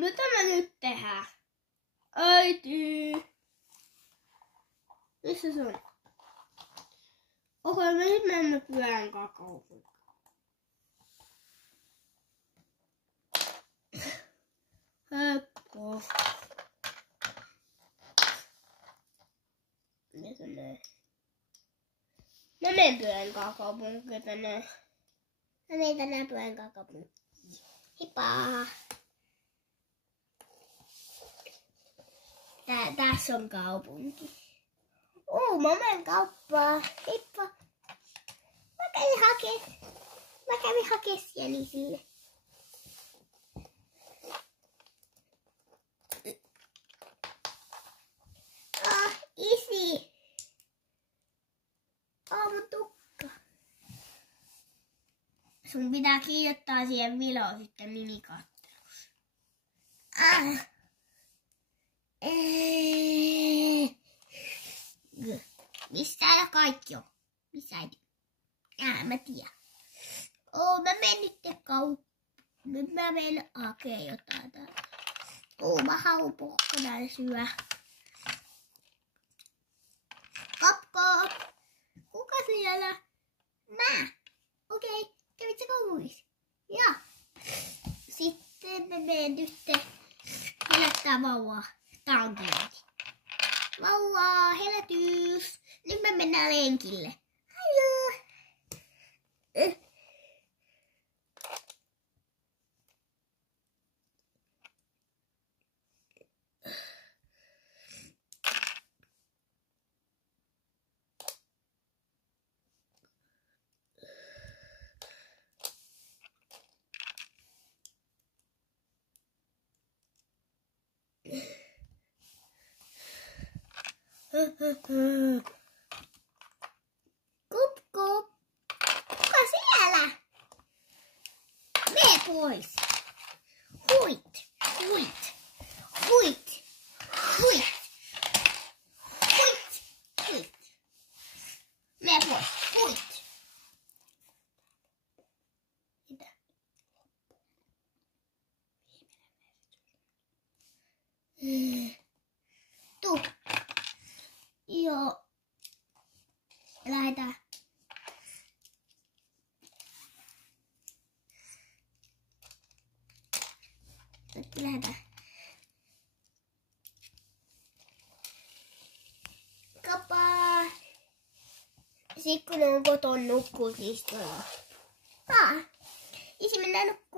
Mitä me nyt tehdään? Äiti! Missä se on? Okei, me nyt menemme pyörän kakaukseen. Helppo. Mitä näin? Mä menen pyörän kakaukseen tänään. Mä menen tänään pyörän kakaukseen. Heippa! Tässä on kaupunki. Mä menen kauppaan. Heippa! Mä kävin hakee sienisille. Isi! Mun tukka. Sun pitää kiinnittää siihen Viloon sitten minikattelussa. Missä täällä kaikki on? Missä äiti? Mä tiedän. Mä menen nyt kauppaan. Nyt mä menen hakee jotain täällä. Mä haluan porkkanaa syödä. Kop. Kuka siellä? Mä. Okei. Kävitkö kouluissa? Joo. Sitten mä menen nyt herättää vauvaa. Tää on kiinni. Vauva, herätys. Nyt me mennään lenkille. Haloo. Kup. Kuka siellä? Mene pois. Huit. Mene pois. Huit. Tuu. Joo. Lähetään. Nyt lähetään. Kapaa. Sitten kun on koton nukkuu, niin sitten isi mennään nukkumaan.